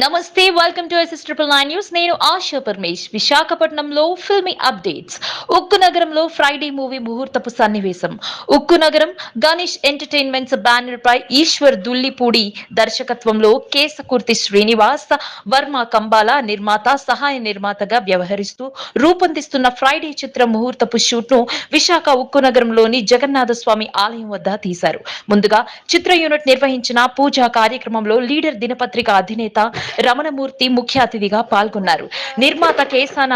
Namaste welcome to SS triple nine news నేను ఆశా పరమేష్ విశాఖపట్నంలో filmy updates ఉక్కు నగరంలో ఫ్రైడే మూవీ ముహూర్తపు సన్నివేశం. ఉక్కు నగరం గణేష్ ఎంటర్టైన్మెంట్స్ బ్యానర్ పై ఈశ్వర్ దుల్లిపూడి దర్శకత్వంలో కేసకుర్తి శ్రీనివాస్ వర్మ కంబాల నిర్మాత సహాయ నిర్మాతగా వ్యవహరిస్తూ రూపొందిస్తున్న ఫ్రైడే చిత్ర ముహూర్తపు షూట్ను విశాఖ ఉక్కు నగరంలోని జగన్నాథ స్వామి ఆలయం వద్ద తీశారు. ముందుగా చిత్ర యూనిట్ నిర్వహించిన పూజా కార్యక్రమంలో లీడర్ దినపత్రిక అధినేత రమణమూర్తి ముఖ్య అతిథిగా పాల్గొన్నారు. నిర్మాత కేసాన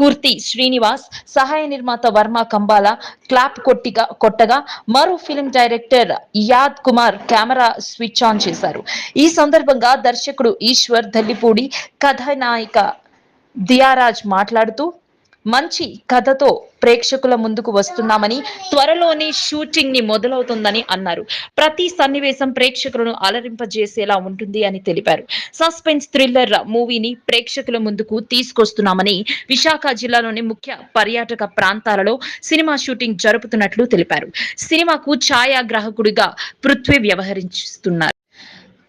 కుర్తి శ్రీనివాస్ సహాయ నిర్మాత వర్మ కంబాల క్లాప్ కొట్టిగా కొట్టగా మరో ఫిల్మ్ డైరెక్టర్ యాద్ కుమార్ కెమెరా స్విచ్ ఆన్ చేశారు. ఈ సందర్భంగా దర్శకుడు ఈశ్వర్ దల్లిపూడి కథానాయిక దియారాజ్ మాట్లాడుతూ మంచి కథతో ప్రేక్షకుల ముందుకు వస్తున్నామని త్వరలోనే షూటింగ్ని మొదలవుతుందని అన్నారు. ప్రతి సన్నివేశం ప్రేక్షకులను అలరింపజేసేలా ఉంటుంది అని తెలిపారు. సస్పెన్స్ థ్రిల్లర్ మూవీని ప్రేక్షకుల ముందుకు తీసుకొస్తున్నామని విశాఖ జిల్లాలోని ముఖ్య పర్యాటక ప్రాంతాలలో సినిమా షూటింగ్ జరుపుతున్నట్లు తెలిపారు. సినిమాకు ఛాయాగ్రాహకుడిగా పృథ్వీ వ్యవహరిస్తున్నారు.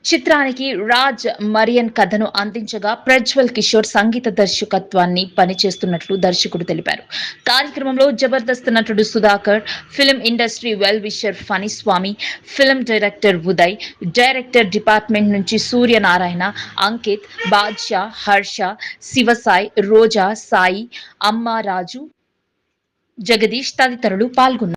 చిత్రానికి రాజ్ మరియన్ కథను అందించగా ప్రజ్వల్ కిషోర్ సంగీత దర్శకత్వాన్ని పనిచేస్తున్నట్లు దర్శకుడు తెలిపారు. కార్యక్రమంలో జబర్దస్త్ నటుడు Sudhakar film industry well wisher Phaniswamy film film director Uday director department నుంచి సూర్యనారాయణ అంకిత్ బాద్షా హర్ష శివసాయి రోజా సాయి అమ్మ రాజు జగదీష్ తదితరులు పాల్గొన్నారు.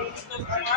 శుద్ధ్యభార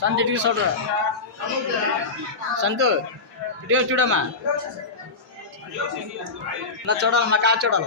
ಸಂತ ಇಟ್ಕಿ ಸೊಡ್ರ. ಸಂತು ಇಟ್ಕೋ ಚೂಡಮ್ಮ. ನಾ ಚೂಡಲ್ಲ ಮಕ್ಕ ಚೂಡಲ್ಲ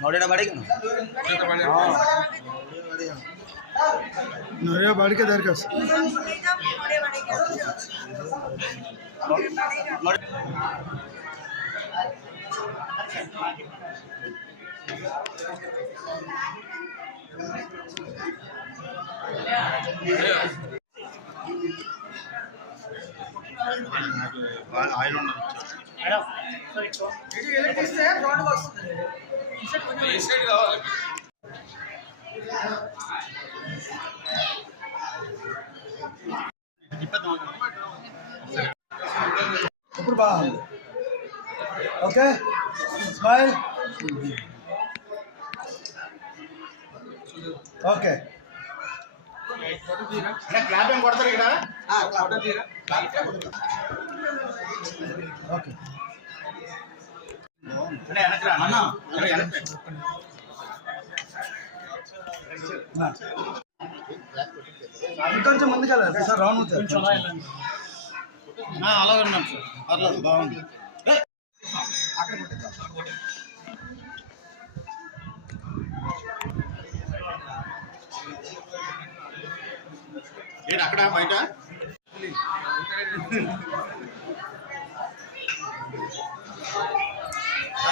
নড়িয়াটা বাড়ি কেন নড়িয়া বাড়িকে দরকার ఆయిల్ ఉండదు మేడం సో ఇట్ ఇటు ఎలక్ట్రిస్తే రౌండ్ వస్తుంది ఈ సైడ్ కావాలి ఇప్పుడు బాగుంది ఓకే స్మైల్ ఓకే క్లాప్ ఏం కొడతారు ఇక్కడ ఓకే ఇంకొంచెం ముందుకెళ్ళాలి సార్ రౌండ్ అవుతుంది అలాగే ఉన్నాం సార్. పర్లేదు బాగుంది. అక్కడ బయట?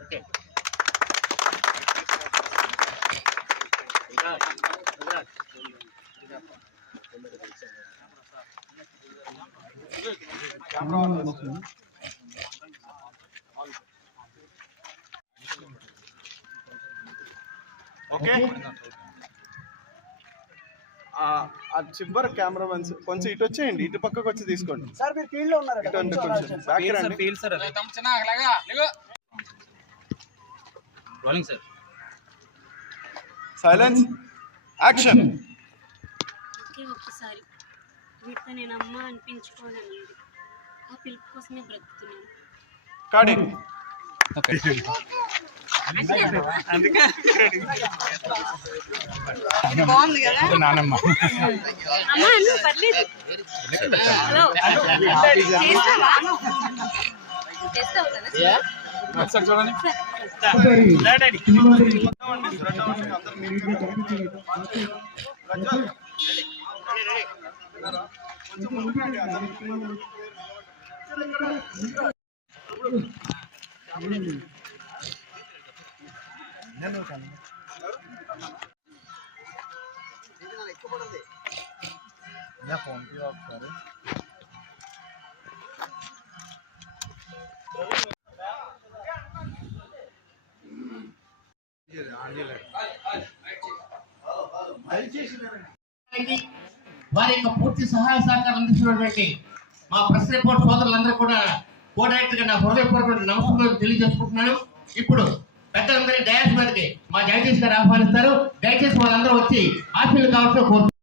okay. Okay. ఆ చివరి కెమెరా మెన్స్ కొంచెం ఇటు వచ్చేయండి ఇటు పక్కకు వచ్చి తీసుకోండి. సార్ మీరు ఫీల్డ్లో ఉన్నారు ఇటు కొంచెం బ్యాక్ రండి. తమ చిన్న అలాగా లేగో. రోలింగ్ సార్ సైలెన్స్ యాక్షన్ ఒకే ఒక్కసారి. వీటితో నేను అమ్మ అనిపించుకోవాలని ఉంది ఆ పిలుపు కోసమే బ్రతుకుతున్నాను. కాడి అమ్మ అను పర్లేదు హలో చేస్తావా చేస్తావు ఒకసారి. వారి యొక్క పూర్తి సహాయ సహకారం అందిస్తున్నటువంటి మా ప్రెస్ రిపోర్ట్ సోదరులందరూ కూడా కోడైరెక్టర్ నా హృదయపూర్వక నమస్కారం తెలియజేసుకుంటున్నాను. ఇప్పుడు పెద్దలందరి డయాస్ మీదకి మా జగదీష్ గారు ఆహ్వానిస్తారు. దయచేసి వాళ్ళందరూ వచ్చి ఆశీర్లు కావాల్సిన కోరుతున్నాను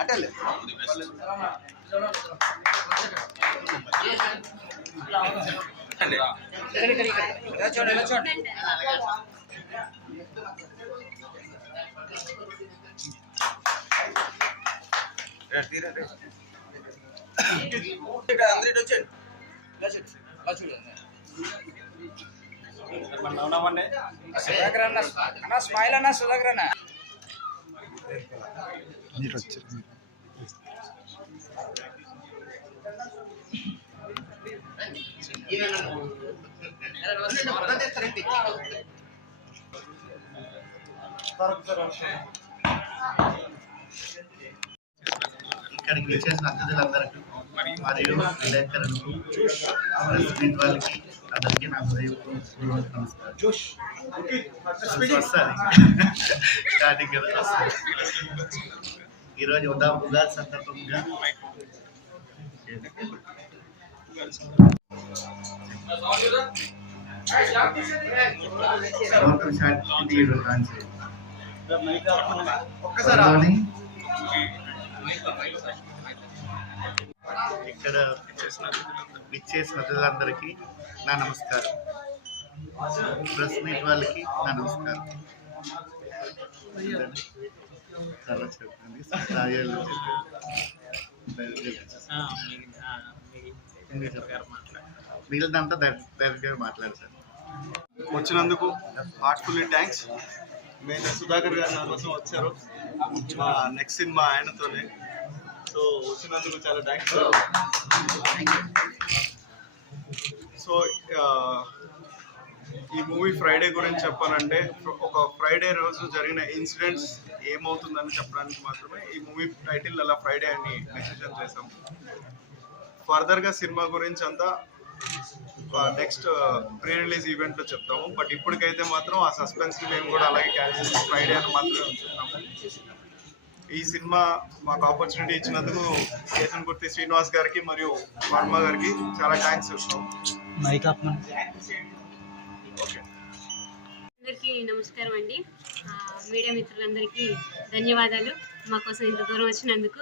అటల్ చూడండి ఇలా చూడండి అందరి కూర్చోండి ఇలా సుధాకర్ అన్న అన్న స్మైల్ అన్న సుధాకర్ అన్న ఇక్కడికి విచ్చేసిన అతిథులందరికీ మరియు విలేకరులకు ప్రెసిడెంట్ వాళ్ళకి అందరికీ నా హృదయపూర్వక నమస్కారం వస్తుంది స్టార్టింగ్ కదా వస్తుంది ఈరోజు ఉదా ఉగాది సందర్భంగా సమర్పణ శాంతి తీయడం లాంచ్ ఒక్కసారి ఇక్కడ విచ్చేసిన అతిథులందరికీ నా నమస్కారం. ప్రెస్ మీట్ వాళ్ళకి నా నమస్కారం. చాలా చెప్పండి. సాయాలు మిగిలినంతా డైరెక్ట్గా మాట్లాడతారు. వచ్చినందుకు హార్ట్ఫుల్లీ థ్యాంక్స్ మేము సుధాకర్ గారు నా కోసం వచ్చారు. మా నెక్స్ట్ సినిమా ఆయనతోనే. సో వచ్చినందుకు చాలా థ్యాంక్స్ సో ఈ మూవీ ఫ్రైడే గురించి చెప్పాలంటే ఒక ఫ్రైడే రోజు జరిగిన ఇన్సిడెంట్స్ ఏమవుతుందని చెప్పడానికి మాత్రమే ఈ మూవీ టైటిల్ అలా ఫ్రైడే అని డెసిషన్ చేసాం ఫర్దర్గా సినిమా గురించి అంతా నెక్స్ట్ ప్రీ రిలీజ్ ఈవెంట్లో చెప్తాము. బట్ ఇప్పటికైతే మాత్రం ఆ సస్పెన్స్ మేము కూడా అలాగే క్యాన్సిల్ ఫ్రైడే అని మాత్రమే ఉంచుతున్నాము ఈ సినిమా మాకు ఆపర్చునిటీ ఇచ్చినందుకు కేతన్ గుర్తి శ్రీనివాస్ గారికి మరియు వర్మ గారికి చాలా థ్యాంక్స్ అందరికీ నమస్కారం అండి. ఆ, మీడియా మిత్రులందరికీ ధన్యవాదాలు మా కోసం ఇంత దూరం వచ్చినందుకు.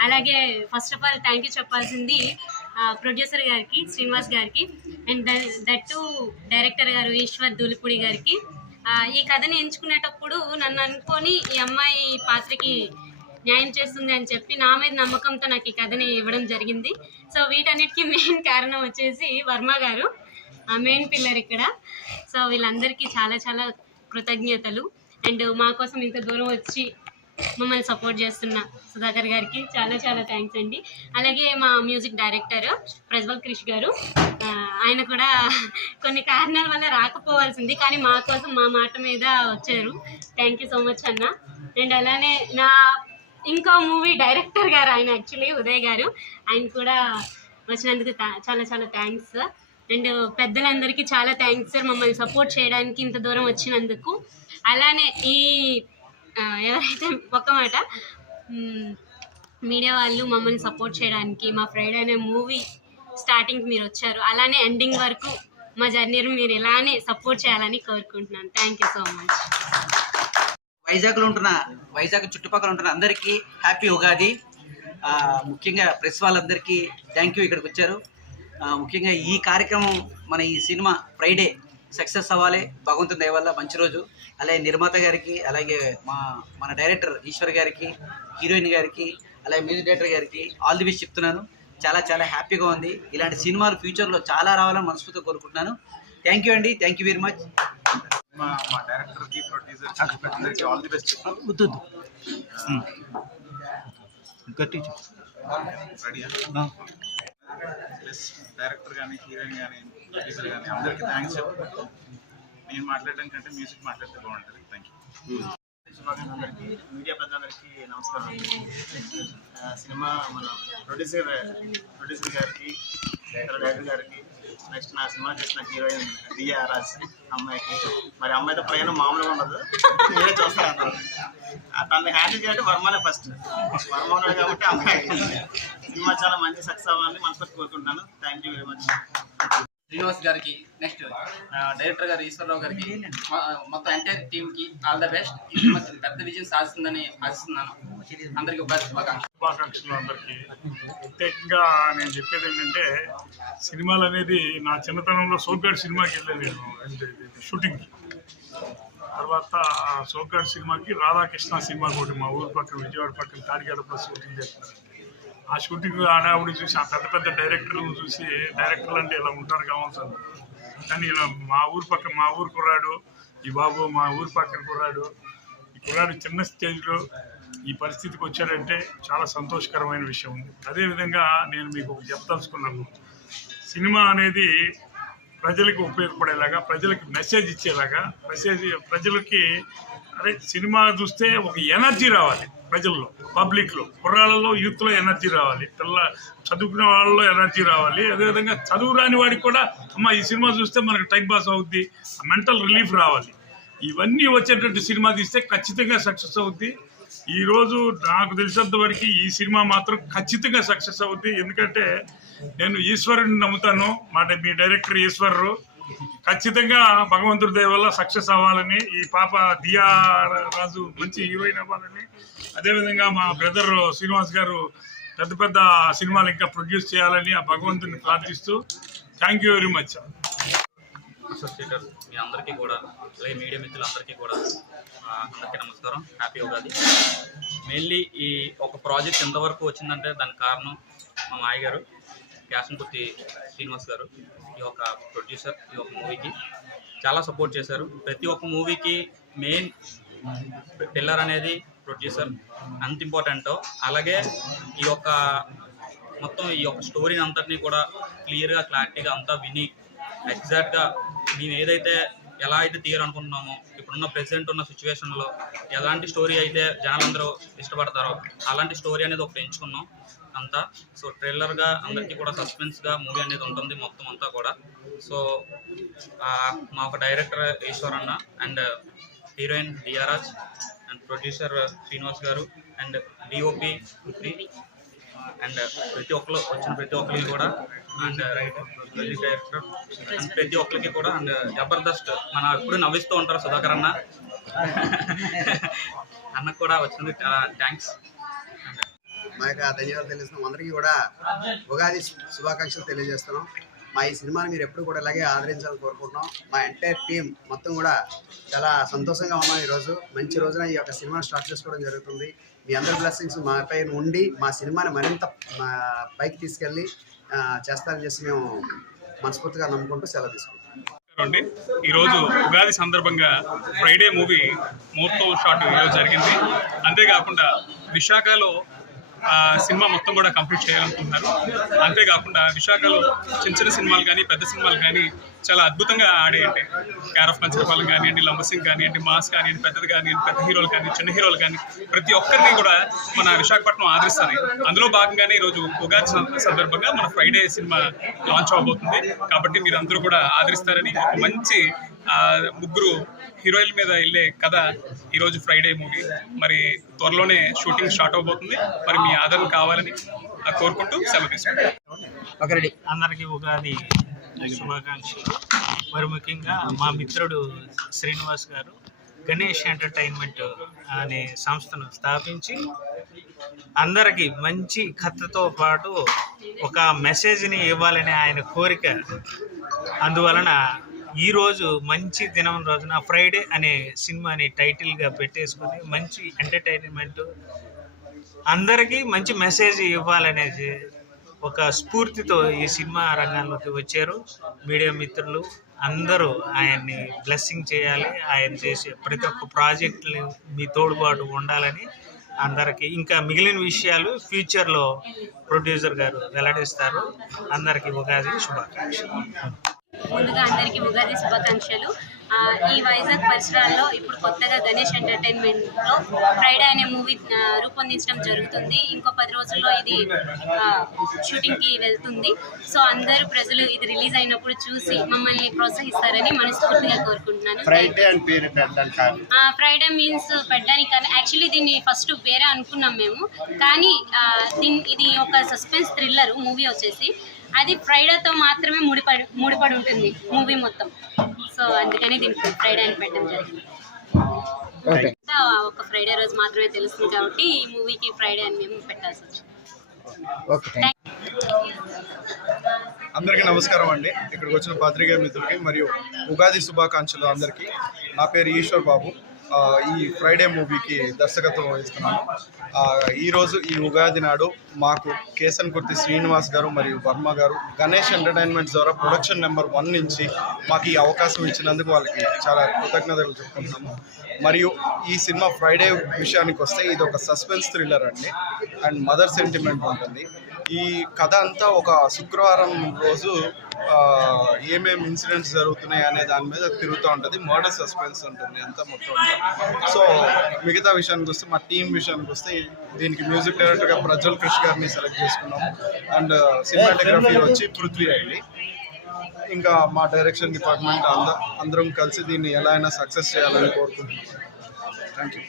అలాగే first of all thank you చెప్పాల్సింది ప్రొడ్యూసర్ గారికి శ్రీనివాస్ గారికి అండ్ దట్టు డైరెక్టర్ గారు ఈశ్వర్ దూలిపూడి గారికి. ఈ కథని ఎంచుకునేటప్పుడు నన్ను అనుకొని ఈ అమ్మాయి పాత్రకి న్యాయం చేస్తుంది అని చెప్పి నా మీద నమ్మకంతో నాకు ఈ కథని ఇవ్వడం జరిగింది. సో వీటన్నిటికీ మెయిన్ కారణం వచ్చేసి వర్మ గారు మెయిన్ పిల్లర్ ఇక్కడ. సో వీళ్ళందరికీ చాలా చాలా కృతజ్ఞతలు. అండ్ మా కోసం ఇంత దూరం వచ్చి మమ్మల్ని సపోర్ట్ చేస్తున్న సుధాకర్ గారికి చాలా చాలా థ్యాంక్స్ అండి. అలాగే మా మ్యూజిక్ డైరెక్టర్ ప్రజ్వల్ క్రిష్ గారు ఆయన కూడా కొన్ని కారణాల వల్ల రాకపోవాల్సింది కానీ మా కోసం మా మాట మీద వచ్చారు. థ్యాంక్ యూ సో మచ్ అన్న. అండ్ అలానే నా ఇంకో మూవీ డైరెక్టర్ గారు ఆయన యాక్చువల్లీ ఉదయ్ గారు ఆయన కూడా వచ్చినందుకు చాలా చాలా థ్యాంక్స్ అండ్ పెద్దలందరికీ చాలా థ్యాంక్స్ సార్ మమ్మల్ని సపోర్ట్ చేయడానికి ఇంత దూరం వచ్చినందుకు. అలానే ఈ ఎవరైతే ఒక్క మాట మీడియా వాళ్ళు మమ్మల్ని సపోర్ట్ చేయడానికి మా ఫ్రైడే అనే మూవీ స్టార్టింగ్ మీరు వచ్చారు అలానే ఎండింగ్ వరకు మా జర్నీని మీరు ఇలానే సపోర్ట్ చేయాలని కోరుకుంటున్నాను. థ్యాంక్ యూ సో మచ్ వైజాగ్లో ఉంటున్న వైజాగ్ చుట్టుపక్కల ఉంటున్న అందరికీ హ్యాపీ ఉగాది. ముఖ్యంగా ప్రెస్ వాళ్ళందరికీ థ్యాంక్ యూ ఇక్కడికి వచ్చారు. ముఖ్యంగా ఈ కార్యక్రమం మన ఈ సినిమా ఫ్రైడే సక్సెస్ అవ్వాలి భగవంతుని దయ వల్ల మంచి రోజు. అలాగే నిర్మాత గారికి అలాగే మా మన డైరెక్టర్ ఈశ్వర్ గారికి హీరోయిన్ గారికి అలాగే మ్యూజిక్ డైరెక్టర్ గారికి ఆల్ ది బెస్ట్ చెప్తున్నాను. చాలా చాలా హ్యాపీగా ఉంది. ఇలాంటి సినిమాలు ఫ్యూచర్లో చాలా రావాలని మనస్ఫూర్తిగా కోరుకుంటున్నాను. థ్యాంక్ యూ అండి. Thank you very much. మా మా డైరెక్టర్కి ప్రొడ్యూసర్ అందరికీ all the best plus director కానీ హీరోయిన్ కానీ ప్రొడ్యూసర్ కానీ అందరికీ థ్యాంక్స్ చెప్పుకుంటూ నేను మాట్లాడడం కంటే మ్యూజిక్ మాట్లాడితే బాగుంటుంది. థ్యాంక్ యూ అందరికీ మీడియా ప్రజలందరికీ నమస్కారం. సినిమా మన ప్రొడ్యూసర్ ప్రొడ్యూసర్ గారికి డైరెక్టర్ గారికి నెక్స్ట్ నా సినిమా చేసిన హీరోయిన్ రియా రాజ్ అమ్మాయికి. మరి అమ్మాయితో ప్రయాణం మామూలుగా ఉండదు. మీరే చూస్తారు అందరూ తనని హ్యాండిల్ చేయాలంటే వర్మనే ఫస్ట్. వర్మ ఉన్నాడు కాబట్టి అమ్మాయి. సినిమా చాలా మంచి సక్సెస్ అవ్వాలని మనస్ఫూర్తి కోరుకుంటున్నాను. Thank you very much Srinivas గారికి నెక్స్ట్ డైరెక్టర్ గారు ఈశ్వరరావు గారికి. మొత్తం ఎంటైర్ టీమ్కి ఆల్ ద బెస్ట్ పెద్ద విజయం సాధిస్తుందని ఆశిస్తున్నాను. అందరికీ ఒక శుభాకాంక్షలు. అందరికీ. ప్రత్యేకంగా నేను చెప్పేది ఏంటంటే సినిమాలు అనేది నా చిన్నతనంలో సోగ్గాడ్ సినిమాకి వెళ్ళాను నేను. షూటింగ్కి తర్వాత సోగ్గాడ్ సినిమాకి రాధాకృష్ణ సినిమా ఒకటి మా ఊరు పక్కన విజయవాడ పక్కన తాడిగాడపలో షూటింగ్ చేస్తున్నారు. ఆ షూటింగ్ ఆడావిడి చూసి ఆ పెద్ద పెద్ద డైరెక్టర్లను చూసి డైరెక్టర్లు అంటే ఇలా ఉంటారు కావాల్సి కానీ ఇలా మా ఊరు పక్క మా ఊరు కుర్రాడు ఈ బాబు మా ఊరు పక్కన కుర్రాడు ఈ కుర్రాడు చిన్న స్టేజ్లో ఈ పరిస్థితికి వచ్చారంటే చాలా సంతోషకరమైన విషయం అదేవిధంగా నేను మీకు ఒకటి చెప్పదలుచుకున్నాను. సినిమా అనేది ప్రజలకు ఉపయోగపడేలాగా ప్రజలకు మెసేజ్ ఇచ్చేలాగా మెసేజ్ ప్రజలకి అరే సినిమా చూస్తే ఒక ఎనర్జీ రావాలి. ప్రజల్లో పబ్లిక్లో కుర్రాళ్ళలో యూత్లో ఎనర్జీ రావాలి. పిల్ల చదువుకునే వాళ్ళలో ఎనర్జీ రావాలి. అదేవిధంగా చదువు రాని వాడికి కూడా అమ్మ ఈ సినిమా చూస్తే మనకు టైం పాస్ అవుద్ది. మెంటల్ రిలీఫ్ రావాలి. ఇవన్నీ వచ్చేటట్టు సినిమా తీస్తే ఖచ్చితంగా సక్సెస్ అవుద్ది. ఈరోజు నాకు తెలిసినంత వరకు ఈ సినిమా మాత్రం ఖచ్చితంగా సక్సెస్ అవుద్ది. ఎందుకంటే నేను ఈశ్వరుని నమ్ముతాను. మా మీ డైరెక్టర్ ఈశ్వరు ఖచ్చితంగా భగవంతుడి దయ వల్ల సక్సెస్ అవ్వాలని ఈ పాప దియా రాజు మంచి హీరోయిన్ అవ్వాలని. అదేవిధంగా మా బ్రదర్ శ్రీనివాస్ గారు పెద్ద పెద్ద సినిమాలు ఇంకా ప్రొడ్యూస్ చేయాలని ఆ భగవంతుని ప్రార్థిస్తూ థ్యాంక్ యూ వెరీ మచ్. అసోసియేటర్ మీ అందరికీ కూడా అలాగే మీడియా మిత్రులందరికీ కూడా అందరికీ నమస్కారం. హ్యాపీ ఉగాది. మెయిన్లీ ఈ ఒక ప్రాజెక్ట్ ఎంతవరకు వచ్చిందంటే దానికి కారణం మా మాయ గారు. క్యాసన్కుర్తి శ్రీనివాస్ గారు ఈ యొక్క ప్రొడ్యూసర్ ఈ యొక్క మూవీకి చాలా సపోర్ట్ చేశారు. ప్రతి ఒక్క మూవీకి మెయిన్ పిల్లర్ అనేది ప్రొడ్యూసర్ అంత ఇంపార్టెంటో అలాగే ఈ యొక్క మొత్తం ఈ యొక్క స్టోరీని అంతటినీ కూడా క్లియర్గా క్లారిటీగా అంతా విని ఎగ్జాక్ట్గా మేము ఏదైతే ఎలా అయితే తీయాలనుకుంటున్నామో ఇప్పుడున్న ప్రెసెంట్ ఉన్న సిచ్యువేషన్లో ఎలాంటి స్టోరీ అయితే జనాలందరూ ఇష్టపడతారో అలాంటి స్టోరీ అనేది ఒకటి ఎంచుకున్నాం. అంతా. సో ట్రైలర్గా అందరికీ కూడా సస్పెన్స్గా మూవీ అనేది ఉంటుంది మొత్తం అంతా కూడా. సో మా ఒక డైరెక్టర్ ఈశ్వర్ అన్న అండ్ హీరోయిన్ డిఆర్రాజ్ అండ్ ప్రొడ్యూసర్ శ్రీనివాస్ గారు అండ్ డిఓపి అండ్ ప్రతి ఒక్కరు వచ్చిన ప్రతి ఒక్కరికి కూడా అండ్ డైరెక్టర్ అండ్ ప్రతి ఒక్కరికి కూడా అండ్ జబర్దస్త్ మన ఎప్పుడు నవ్విస్తూ ఉంటారు సుధాకర్ అన్న. అన్నకు కూడా వచ్చినందుకు చాలా థ్యాంక్స్ మా యొక్క ధన్యవాదాలు తెలియజేస్తున్నాం. అందరికీ కూడా ఉగాది శుభాకాంక్షలు తెలియజేస్తున్నాం. మా ఈ సినిమాని మీరు ఎప్పుడు కూడా ఇలాగే ఆదరించాలని కోరుకుంటున్నాం. మా ఎంటైర్ టీం మొత్తం కూడా చాలా సంతోషంగా ఉన్నాం ఈరోజు. మంచి రోజున ఈ యొక్క సినిమాని స్టార్ట్ చేసుకోవడం జరుగుతుంది. మీ అందరి బ్లెస్సింగ్స్ మా పైన ఉండి మా సినిమాని మరింత పైకి తీసుకెళ్ళి చేస్తారని చేసి మేము మనస్ఫూర్తిగా నమ్ముకుంటూ సెలవు తీసుకుంటాం అండి. ఈరోజు ఉగాది సందర్భంగా ఫ్రైడే మూవీ ముహూర్తం షాట్ ఈరోజు జరిగింది. అంతేకాకుండా విశాఖలో సినిమా మొత్తం కూడా కంప్లీట్ చేయాలనుకుంటున్నారు. అంతేకాకుండా విశాఖలో చిన్న చిన్న సినిమాలు కానీ పెద్ద సినిమాలు కానీ చాలా అద్భుతంగా ఆడేయండి. క్యారఫ్ ఆఫ్ పంచరపాలెం కానివ్వండి లంబసింగ్ కానివ్వండి మాస్ కానివ్వండి పెద్దది కానివ్వండి పెద్ద హీరోలు కానీ చిన్న హీరోలు కానీ ప్రతి ఒక్కరిని కూడా మన విశాఖపట్నం ఆదరిస్తారు అందులో భాగంగానే ఈరోజు ఉగాది సందర్భంగా మన ఫ్రైడే సినిమా లాంచ్ అవబోతుంది. కాబట్టి మీరు అందరూ కూడా ఆదరిస్తారని ఒక మంచి ముగ్గురు హీరోయిన్ మీద వెళ్ళే కథ ఈరోజు ఫ్రైడే మూవీ మరి త్వరలోనే షూటింగ్ స్టార్ట్ అవబోతుంది. మరి మీ ఆదరణ కావాలని కోరుకుంటూ సెలవు తీసుకుంటాం. అందరికీ ఉగాది శుభాకాంక్షలు. మరి ముఖ్యంగా మా మిత్రుడు శ్రీనివాస్ గారు గణేష్ ఎంటర్టైన్మెంట్ అనే సంస్థను స్థాపించి అందరికీ మంచి కథతో పాటు ఒక మెసేజ్ని ఇవ్వాలనే ఆయన కోరిక. అందువలన ఈరోజు మంచి దినం రోజున ఫ్రైడే అనే సినిమాని టైటిల్గా పెట్టేసుకొని మంచి ఎంటర్టైన్మెంట్ అందరికీ మంచి మెసేజ్ ఇవ్వాలనేది ఒక స్ఫూర్తితో ఈ సినిమా రంగంలోకి వచ్చారు. మీడియా మిత్రులు అందరూ ఆయన్ని బ్లెస్సింగ్ చేయాలి. ఆయన చేసే ప్రతి ఒక్క ప్రాజెక్టులు మీ తోడుబాటు ఉండాలని అందరికీ ఇంకా మిగిలిన విషయాలు ఫ్యూచర్లో ప్రొడ్యూసర్ గారు వెల్లడిస్తారు. అందరికీ ఉగాది శుభాకాంక్షలు. ముందుగా అందరికీ ఉగాది శుభాకాంక్షలు. ఆ, ఈ వైజాగ్ పరిసరాల్లో ఇప్పుడు కొత్తగా గణేష్ ఎంటర్టైన్మెంట్లో ఫ్రైడే అనే మూవీ రూపొందించడం జరుగుతుంది. ఇంకో పది రోజుల్లో ఇది షూటింగ్కి వెళ్తుంది. సో అందరూ ప్రజలు ఇది రిలీజ్ అయినప్పుడు చూసి మమ్మల్ని ప్రోత్సహిస్తారని మనస్ఫూర్తిగా కోరుకుంటున్నాను. ఫ్రైడే మీన్స్ పెట్టడానికి కానీ. యాక్చువల్లీ దీన్ని ఫస్ట్ వేరే అనుకున్నాం మేము. కానీ దీని ఇది ఒక సస్పెన్స్ థ్రిల్లర్ మూవీ వచ్చేసి. అది ఫ్రైడేతో మాత్రమే ముడిపడి ముడిపడి ఉంటుంది మూవీ మొత్తం. సో అందుకని దీనికి ఫ్రైడే అని పెట్టడం జరిగింది. ఒక ఫ్రైడే రోజు మాత్రమే తెలుస్తుంది కాబట్టి ఈ మూవీకి ఫ్రైడే అని మేము పెట్టాల్సి వచ్చింది. అందరికీ నమస్కారం అండి. ఇక్కడికి వచ్చిన పాత్రికేయ మిత్రులకి మరియు ఉగాది శుభాకాంక్షలు అందరికీ. నా పేరు ఈశ్వర్ బాబు. ఈ ఫ్రైడే మూవీకి దర్శకత్వం వహిస్తున్నాను. ఈరోజు ఈ ఉగాది నాడు మాకు కేసన్ కుర్తి శ్రీనివాస్ గారు మరియు వర్మ గారు గణేష్ ఎంటర్టైన్మెంట్స్ ద్వారా ప్రొడక్షన్ నెంబర్ వన్ నుంచి మాకు ఈ అవకాశం ఇచ్చినందుకు వాళ్ళకి చాలా కృతజ్ఞతలు చెప్పుకుంటున్నాము. మరియు ఈ సినిమా ఫ్రైడే విషయానికి వస్తే ఇది ఒక సస్పెన్స్ థ్రిల్లర్ అండి. అండ్ మదర్ సెంటిమెంట్ ఉంటుంది. ఈ కథ అంతా ఒక శుక్రవారం రోజు ఏమేమి ఇన్సిడెంట్స్ జరుగుతున్నాయి అనే దాని మీద తిరుగుతూ ఉంటుంది. మర్డర్ సస్పెన్స్ ఉంటుంది అంతా మొత్తం సో మిగతా విషయానికి వస్తే మా టీం విషయానికి వస్తే దీనికి మ్యూజిక్ డైరెక్టర్గా ప్రజ్వల్ కృష్ గారిని సెలెక్ట్ చేసుకున్నాం. అండ్ సినిమాటోగ్రఫీ వచ్చి పృథ్వీ అయ్యి ఇంకా మా డైరెక్షన్ డిపార్ట్మెంట్ అంద అందరం కలిసి దీన్ని ఎలా అయినా సక్సెస్ చేయాలని కోరుకుంటున్నాం. Thank you